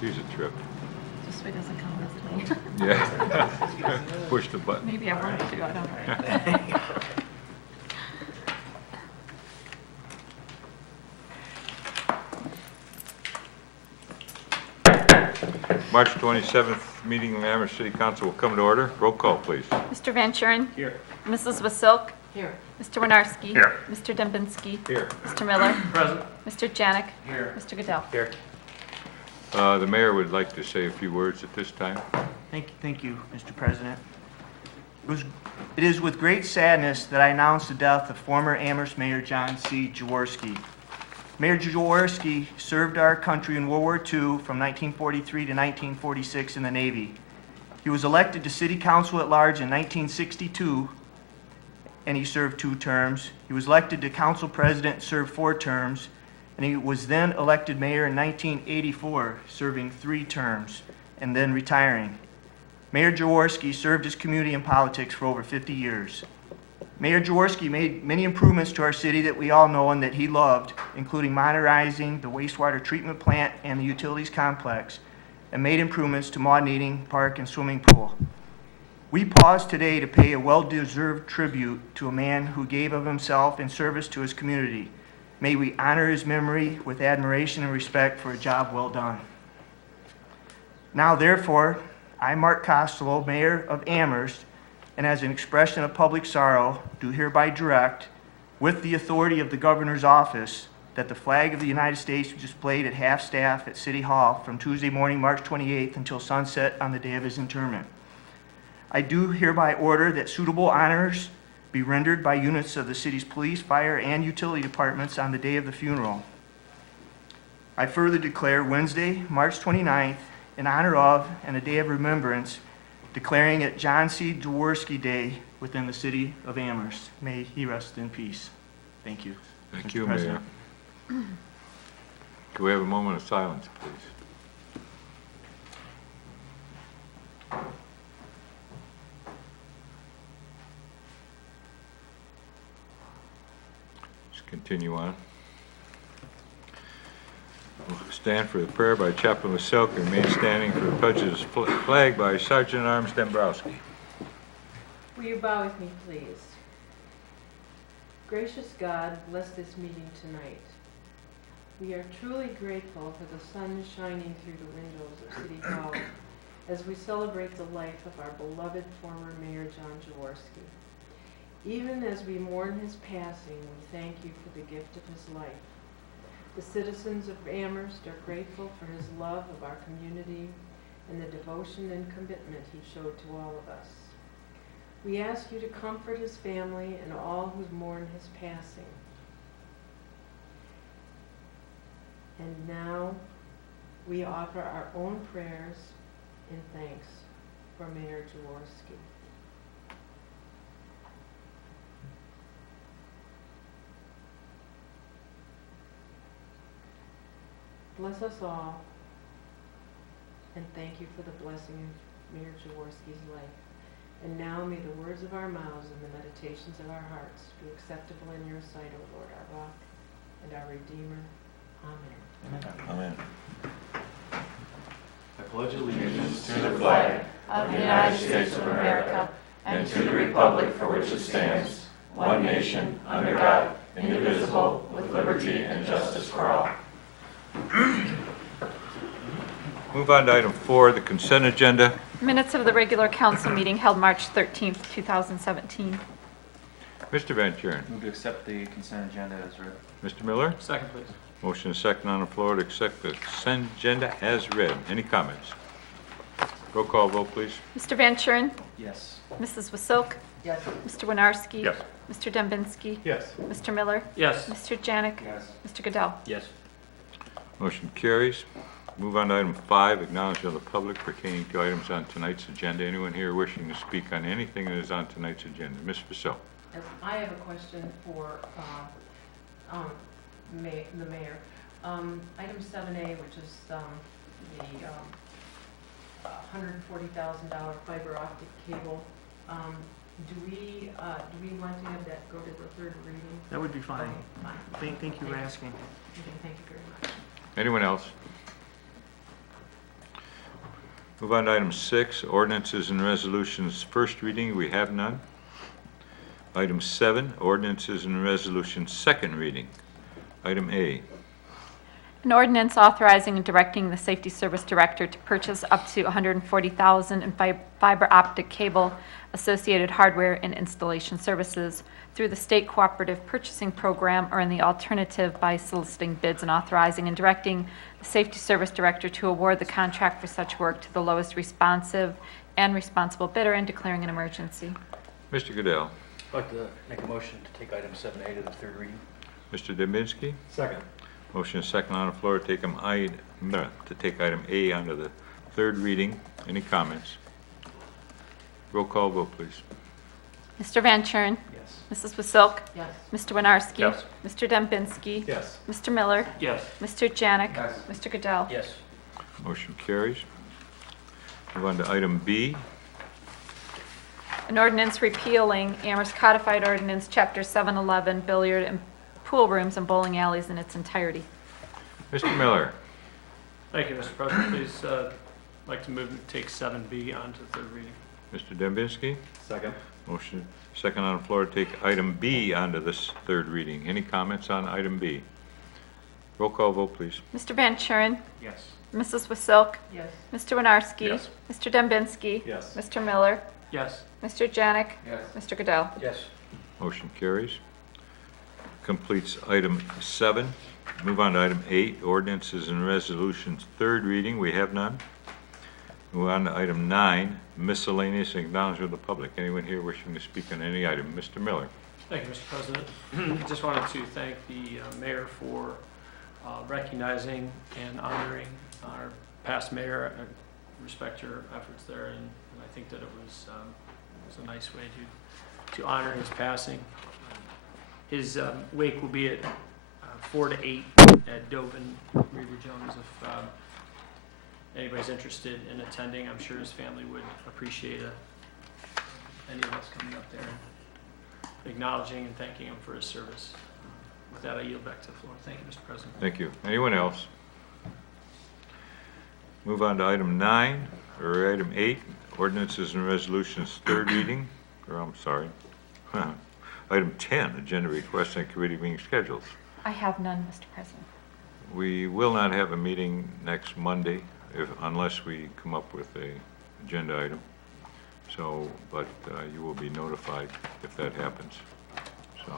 He's a trip. Just so he doesn't come with me. Yeah. Push the button. Maybe I wanted to, I don't know. March 27th meeting of Amherst City Council will come to order. Roll call, please. Mr. Van Churen? Here. Mrs. Wasilk? Here. Mr. Winarski? Here. Mr. Dembinski? Here. Mr. Miller? Present. Mr. Janik? Here. Mr. Goodell? Here. The mayor would like to say a few words at this time. Thank you, Mr. President. It is with great sadness that I announce the death of former Amherst Mayor John C. Jaworski. Mayor Jaworski served our country in World War II from 1943 to 1946 in the Navy. He was elected to City Council at large in 1962, and he served 2 terms. He was elected to Council President and served 4 terms, and he was then elected mayor in 1984, serving 3 terms, and then retiring. Mayor Jaworski served his community in politics for over 50 years. Mayor Jaworski made many improvements to our city that we all know and that he loved, including modernizing the wastewater treatment plant and the utilities complex, and made improvements to Maud Needing Park and swimming pool. We pause today to pay a well-deserved tribute to a man who gave of himself in service to his community. May we honor his memory with admiration and respect for a job well done. Now, therefore, I, Mark Costello, Mayor of Amherst, and as an expression of public sorrow, do hereby direct, with the authority of the Governor's office, that the flag of the United States be displayed at half-staff at City Hall from Tuesday morning, March 28th, until sunset on the day of his interment. I do hereby order that suitable honors be rendered by units of the city's police, fire, and utility departments on the day of the funeral. I further declare Wednesday, March 29th, in honor of and a day of remembrance, declaring it John C. Jaworski Day within the city of Amherst. May he rest in peace. Thank you. Thank Mr. you, President. Mayor. Can we have a moment of silence, please? Let's continue on. We'll stand for the prayer by Chaplain Wasilk and remain standing for the pledge of the flag by Sergeant at Arms Dombrowski. Will you bow with me, please? Gracious God, bless this meeting tonight. We are truly grateful for the sun shining through the windows of City Hall as we celebrate the life of our beloved former Mayor John Jaworski. Even as we mourn his passing, we thank you for the gift of his life. The citizens of Amherst are grateful for his love of our community and the devotion and commitment he showed to all of us. We ask you to comfort his family and all who mourn his passing. And now we offer our own prayers in thanks for Mayor Jaworski. Bless us all, and thank you for the blessing of Mayor Jaworski's life. And now may the words of our mouths and the meditations of our hearts be acceptable in your sight, O Lord, our rock and our Redeemer. Amen. Amen. I pledge allegiance to the flag of the United States of America and to the republic for which it stands, one nation, under God, indivisible, with liberty and justice for all. Move on to item 4, the consent agenda. Minutes of the regular council meeting held March 13th, 2017. Mr. Van Churen. Move to accept the consent agenda as read. Mr. Miller. Second, please. Motion is second on the floor to accept the consent agenda as read. Any comments? Roll call vote, please. Mr. Van Churen? Yes. Mrs. Wasilk? Yes. Mr. Winarski? Yes. Mr. Dembinski? Yes. Mr. Miller? Yes. Mr. Janik? Yes. Mr. Goodell? Yes. Motion carries. Move on to item 5, acknowledgement of the public pertaining to items on tonight's agenda. Anyone here wishing to speak on anything that is on tonight's agenda? Ms. Vasil. Yes, I have a question for the mayor. Item 7A, which is the $140,000 fiber optic cable. Do we want to have that go to the third reading? That would be fine. Okay, fine. Thank you for asking. Okay, thank you very much. Anyone else? Move on to item 6, ordinances and resolutions, first reading, we have none. Item 7, ordinances and resolutions, second reading. Item A. An ordinance authorizing and directing the Safety Service Director to purchase up to $140,000 in fiber optic cable, associated hardware, and installation services through the State Cooperative Purchasing Program, or in the alternative by soliciting bids and authorizing and directing the Safety Service Director to award the contract for such work to the lowest responsive and responsible bidder and declaring an emergency. Mr. Goodell. I'd like to make a motion to take item 7A to the third reading. Mr. Dembinski. Second. Motion is second on the floor to take item A onto the third reading. Any comments? Roll call vote, please. Mr. Van Kuren. Yes. Mrs. Wasilk. Yes. Mr. Winarski. Yes. Mr. Dembinski. Yes. Mr. Miller. Yes. Mr. Janik. Yes. Mr. Goodell. Yes. Motion carries. Move on to item B. An ordinance repealing Amherst Codified Ordinance, Chapter 711, billiard and pool rooms and bowling alleys in its entirety. Mr. Miller. Thank you, Mr. President. Please, like to move to take 7B on to the third reading. Mr. Dembinski. Second. Motion second on the floor to take item B onto this third reading. Any comments on item B? Roll call vote, please. Mr. Van Kuren. Yes. Mrs. Wasilk. Yes. Mr. Winarski. Yes. Mr. Dembinski. Yes. Mr. Miller. Yes. Mr. Janik. Yes. Mr. Goodell. Yes. Motion carries. Completes item 7. Move on to item 8, ordinances and resolutions, third reading. We have none. Move on to item 9, miscellaneous acknowledgement of the public. Anyone here wishing to speak on any item? Mr. Miller. Thank you, Mr. President. Just wanted to thank the mayor for recognizing and honoring our past mayor. I respect your efforts there, and I think that it was a nice way to honor his passing. His wake will be at 4 to 8 at Dovin Reaver Jones. If anybody's interested in attending, I'm sure his family would appreciate any of us coming up there and acknowledging and thanking him for his service. With that, I yield back to the floor. Thank you, Mr. President. Thank you. Anyone else? Move on to item 9, or item 8, ordinances and resolutions, third reading, or I'm sorry, item 10, agenda requests and committee meeting schedules. I have none, Mr. President. We will not have a meeting next Monday unless we come up with a agenda item. So, but you will be notified if that happens. So,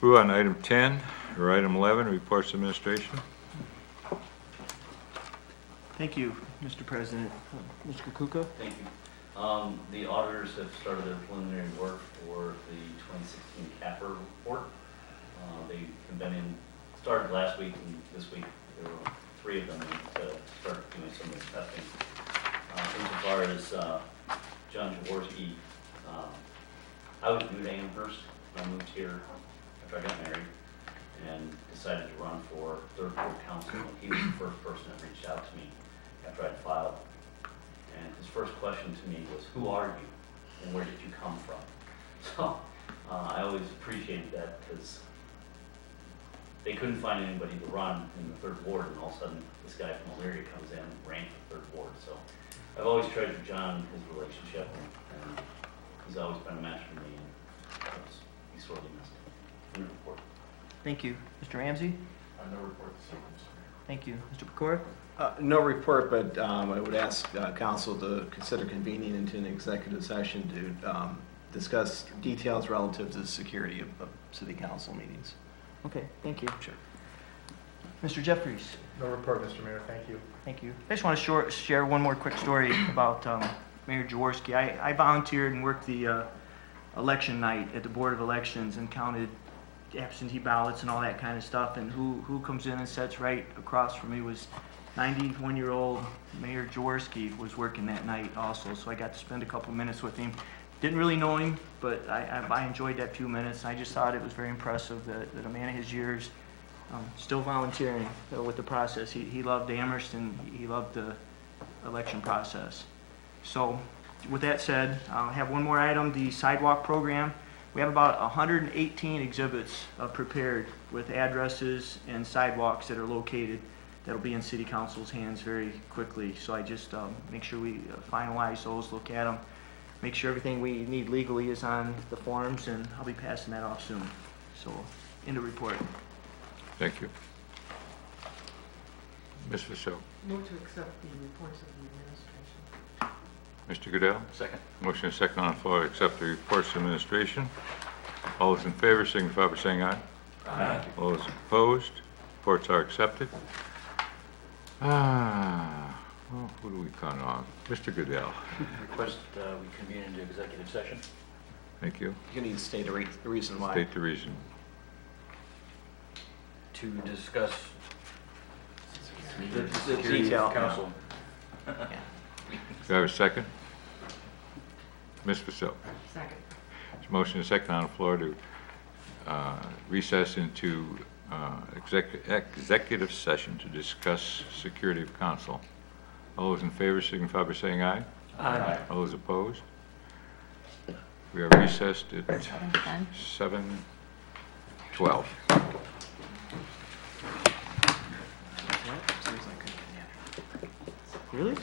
move on to item 10 or item 11, reports of administration. Thank you, Mr. President. Mr. Kuka? Thank you. The auditors have started their preliminary work for the 2016 CAPR report. They've been started last week, and this week there were 3 of them to start doing some of the testing. Insofar as John Jaworski, I was new to Amherst. I moved here after I got married and decided to run for third ward council. He was the first person that reached out to me after I'd filed. And his first question to me was, who are you and where did you come from? So I always appreciated that because they couldn't find anybody to run in the third ward, and all of a sudden this guy from Elyria comes in and ran for third ward. So I've always treasured John, his relationship, and he's always been a match for me, and he's sorely missed. End of report. Thank you. Mr. Ramsey? No report this evening, Mr. Mayor. Thank you. Mr. Pecora? No report, but I would ask council to consider convening into an executive session to discuss details relative to the security of city council meetings. Okay, thank you. Sure. Mr. Jeffries? No report, Mr. Mayor. Thank you. Thank you. I just want to share one more quick story about Mayor Jaworski. I volunteered and worked the election night at the Board of Elections and counted absentee ballots and all that kind of stuff. And who comes in and sits right across from me was 91-year-old Mayor Jaworski was working that night also. So I got to spend a couple minutes with him. Didn't really know him, but I enjoyed that few minutes. I just thought it was very impressive that a man of his years still volunteering with the process. He loved Amherst and he loved the election process. So with that said, I have one more item, the sidewalk program. We have about 118 exhibits prepared with addresses and sidewalks that are located. that'll be in city council's hands very quickly. So I just make sure we finalize those, look at them, make sure everything we need legally is on the forms, and I'll be passing that off soon. So, end of report. Thank you. Ms. Vasil. Move to accept the reports of the administration. Mr. Goodell? Second. Motion is second on the floor to accept the reports of administration. All those in favor signify by saying aye. Aye. All those opposed, reports are accepted. Well, who do we count on? Mr. Goodell. Request we convene into executive session. Thank you. You need to state the reason why. State the reason. To discuss the Security security of of council. Do I have a second? Ms. Vasil. Second. Motion is second on the floor to recess into executive session to discuss security of council. All those in favor signify by saying aye. Aye. All those opposed? We are recessed at 7:12. Really?